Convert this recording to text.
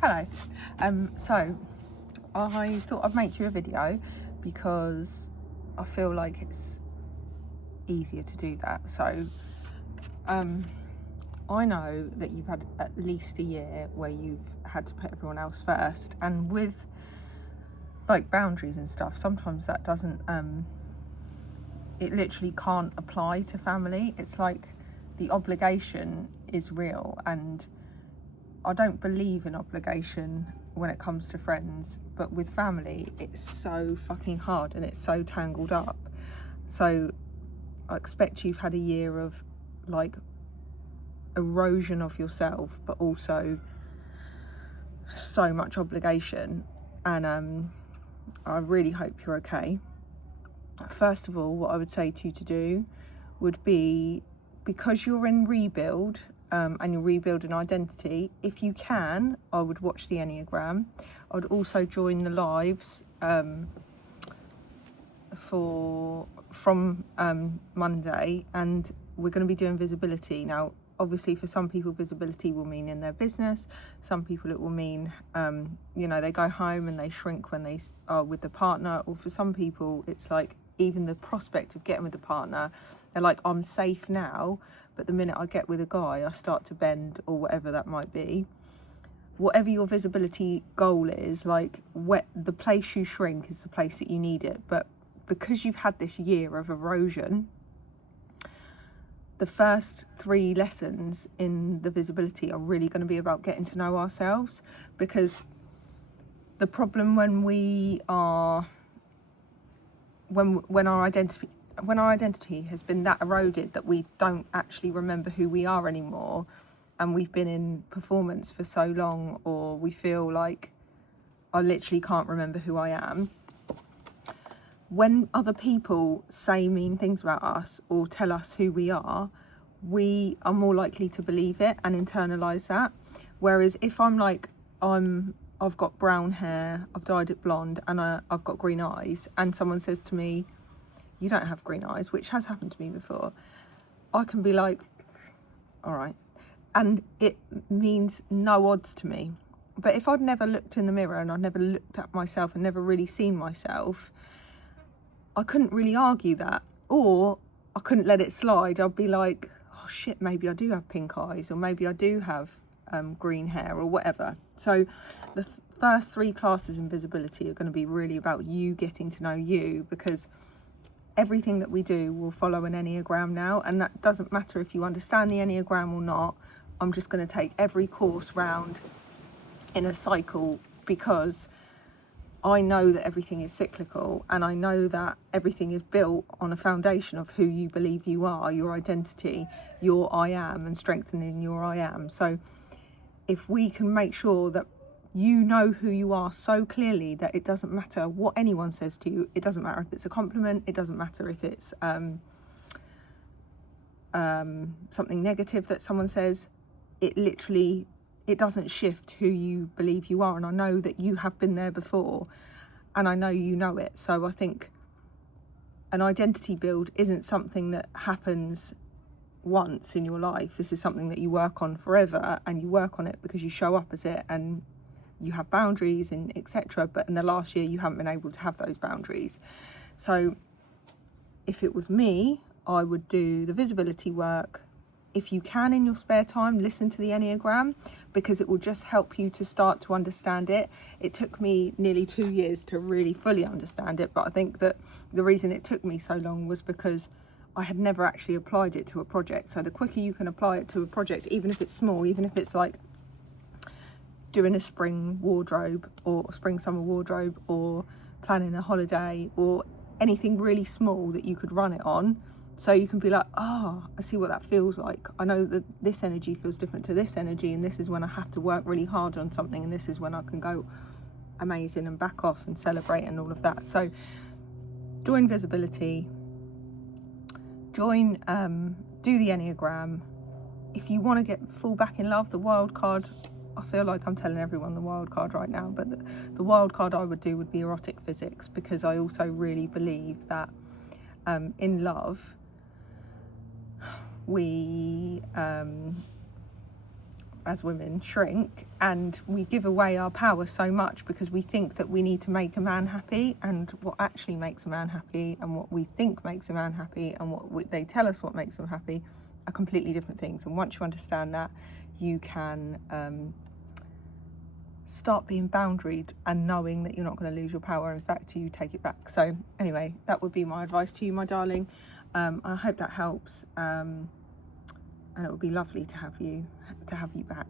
Hello. So I thought I'd make you a video because I feel like it's easier to do that. So I know that you've had at least a year where you've had to put everyone else first, and with like boundaries and stuff, sometimes that doesn't it literally can't apply to family. It's like the obligation is real, and I don't believe in obligation when it comes to friends, but with family it's so fucking hard and it's so tangled up. So I expect you've had a year of like erosion of yourself, but also so much obligation, and I really hope you're okay. First of all, what I would say to you to do would be, because you're in rebuild and you're rebuilding identity, if you can, I would watch the Enneagram. I'd also join the lives from Monday, and we're going to be doing visibility. Now, obviously for some people visibility will mean in their business, some people it will mean they go home and they shrink when they are with the partner, or for some people it's like even the prospect of getting with the partner, they're like, I'm safe now, but the minute I get with a guy I start to bend, or whatever that might be. Whatever your visibility goal is, like the place you shrink is the place that you need it. But because you've had this year of erosion, the first 3 lessons in the visibility are really going to be about getting to know ourselves, because the problem when our identity has been that eroded that we don't actually remember who we are anymore, and we've been in performance for so long, or we feel like I literally can't remember who I am. When other people say mean things about us or tell us who we are more likely to believe it and internalize that. Whereas if I'm like, I've got brown hair, I've dyed it blonde, and I've got green eyes, and someone says to me, you don't have green eyes, which has happened to me before, I can be like, all right. And it means no odds to me. But if I'd never looked in the mirror and I'd never looked at myself and never really seen myself, I couldn't really argue that, or I couldn't let it slide. I'd be like, oh shit, maybe I do have pink eyes, or maybe I do have green hair, or whatever. So the first 3 classes in visibility are going to be really about you getting to know you, because everything that we do will follow an Enneagram now, and that doesn't matter if you understand the Enneagram or not. I'm just going to take every course round in a cycle, because I know that everything is cyclical, and I know that everything is built on a foundation of who you believe you are, your identity, your I am, and strengthening your I am. So if we can make sure that you know who you are so clearly that it doesn't matter what anyone says to you, it doesn't matter if it's a compliment, it doesn't matter if it's something negative that someone says, it doesn't shift who you believe you are. And I know that you have been there before, and I know you know it. So I think an identity build isn't something that happens once in your life. This is something that you work on forever, and you work on it because you show up as it, and you have boundaries and etc. But in the last year you haven't been able to have those boundaries. So if it was me, I would do the visibility work. If you can, in your spare time, listen to the Enneagram, because it will just help you to start to understand it. It took me nearly 2 years to really fully understand it, but I think that the reason it took me so long was because I had never actually applied it to a project. So the quicker you can apply it to a project, even if it's small, even if it's like doing a spring wardrobe or spring summer wardrobe, or planning a holiday, or anything really small that you could run it on, so you can be like, oh, I see what that feels like. I know that this energy feels different to this energy, and this is when I have to work really hard on something, and this is when I can go amazing and back off and celebrate and all of that. So join visibility, do the Enneagram. If you want to get full back in love, the wild card, I feel like I'm telling everyone the wild card right now, but the wild card I would do would be erotic physics, because I also really believe that in love we as women shrink, and we give away our power so much because we think that we need to make a man happy, and what actually makes a man happy and what we think makes a man happy and they tell us what makes them happy are completely different things. And once you understand that, you can start being boundaried and knowing that you're not going to lose your power. In fact, you take it back. So anyway, that would be my advice to you, my darling. I hope that helps, and it would be lovely to have you back.